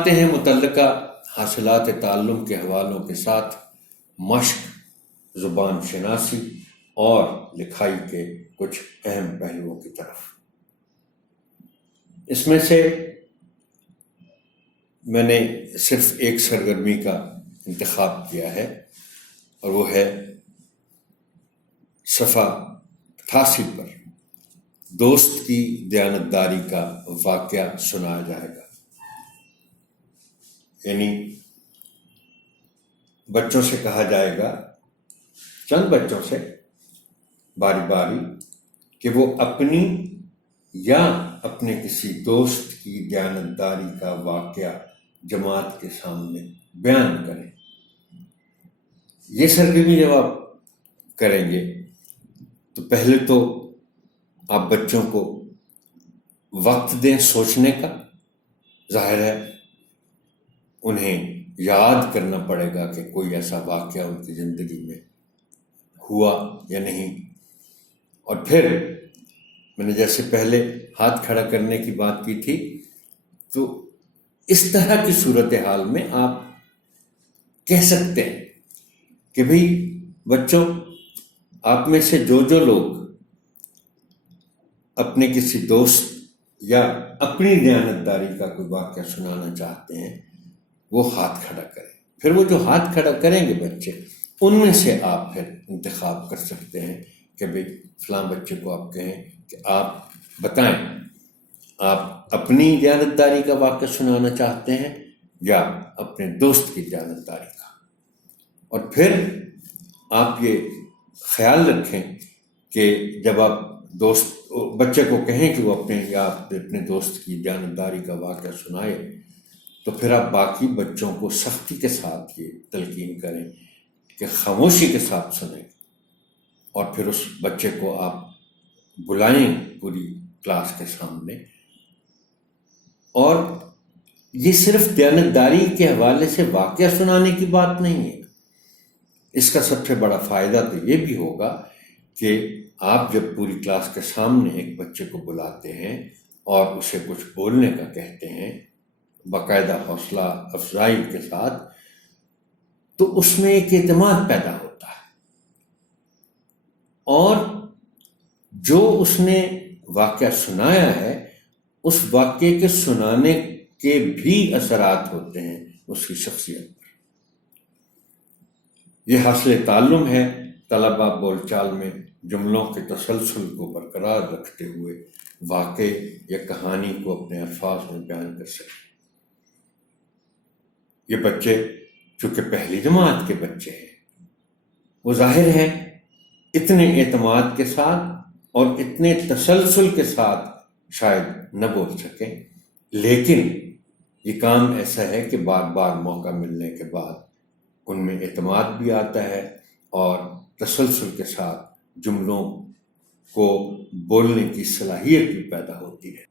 فرماتے ہیں متعلقہ حاصلات تعلم کے حوالوں کے ساتھ مشق، زبان شناسی اور لکھائی کے کچھ اہم پہلوؤں کی طرف۔ اس میں سے میں نے صرف ایک سرگرمی کا انتخاب کیا ہے، اور وہ ہے صفحہ 88 پر دوست کی دیانتداری کا واقعہ سنایا جائے گا۔ یعنی بچوں سے کہا جائے گا، چند بچوں سے باری باری، کہ وہ اپنی یا اپنے کسی دوست کی دیانتداری کا واقعہ جماعت کے سامنے بیان کریں۔ یہ سرگرمی جب آپ کریں گے تو پہلے تو آپ بچوں کو وقت دیں سوچنے کا، ظاہر ہے انہیں یاد کرنا پڑے گا کہ کوئی ایسا واقعہ ان کی زندگی میں ہوا یا نہیں۔ اور پھر میں نے جیسے پہلے ہاتھ کھڑا کرنے کی بات کی تھی، تو اس طرح کی صورتحال میں آپ کہہ سکتے ہیں کہ بھئی بچوں، آپ میں سے جو لوگ اپنے کسی دوست یا اپنی دیانتداری کا کوئی واقعہ سنانا چاہتے ہیں وہ ہاتھ کھڑا کریں۔ پھر وہ جو ہاتھ کھڑا کریں گے بچے، ان میں سے آپ پھر انتخاب کر سکتے ہیں کہ بھئی فلاں بچے کو آپ کہیں کہ آپ بتائیں، آپ اپنی دیانتداری کا واقعہ سنانا چاہتے ہیں یا اپنے دوست کی دیانتداری کا۔ اور پھر آپ یہ خیال رکھیں کہ جب آپ بچے کو کہیں کہ وہ اپنے دوست کی دیانتداری کا واقعہ سنائے، تو پھر آپ باقی بچوں کو سختی کے ساتھ یہ تلقین کریں کہ خاموشی کے ساتھ سنیں، اور پھر اس بچے کو آپ بلائیں پوری کلاس کے سامنے۔ اور یہ صرف دیانتداری کے حوالے سے واقعہ سنانے کی بات نہیں ہے، اس کا سب سے بڑا فائدہ تو یہ بھی ہوگا کہ آپ جب پوری کلاس کے سامنے ایک بچے کو بلاتے ہیں اور اسے کچھ بولنے کا کہتے ہیں باقاعدہ حوصلہ افزائی کے ساتھ، تو اس میں ایک اعتماد پیدا ہوتا ہے، اور جو اس نے واقعہ سنایا ہے اس واقعے کے سنانے کے بھی اثرات ہوتے ہیں اس کی شخصیت پر۔ یہ حاصل تعلم ہے طلبہ بول چال میں جملوں کے تسلسل کو برقرار رکھتے ہوئے واقعے یا کہانی کو اپنے الفاظ میں بیان کر سکیں۔ یہ بچے چونکہ پہلی جماعت کے بچے ہیں، وہ ظاہر ہے اتنے اعتماد کے ساتھ اور اتنے تسلسل کے ساتھ شاید نہ بول سکیں، لیکن یہ کام ایسا ہے کہ بار بار موقع ملنے کے بعد ان میں اعتماد بھی آتا ہے اور تسلسل کے ساتھ جملوں کو بولنے کی صلاحیت بھی پیدا ہوتی ہے۔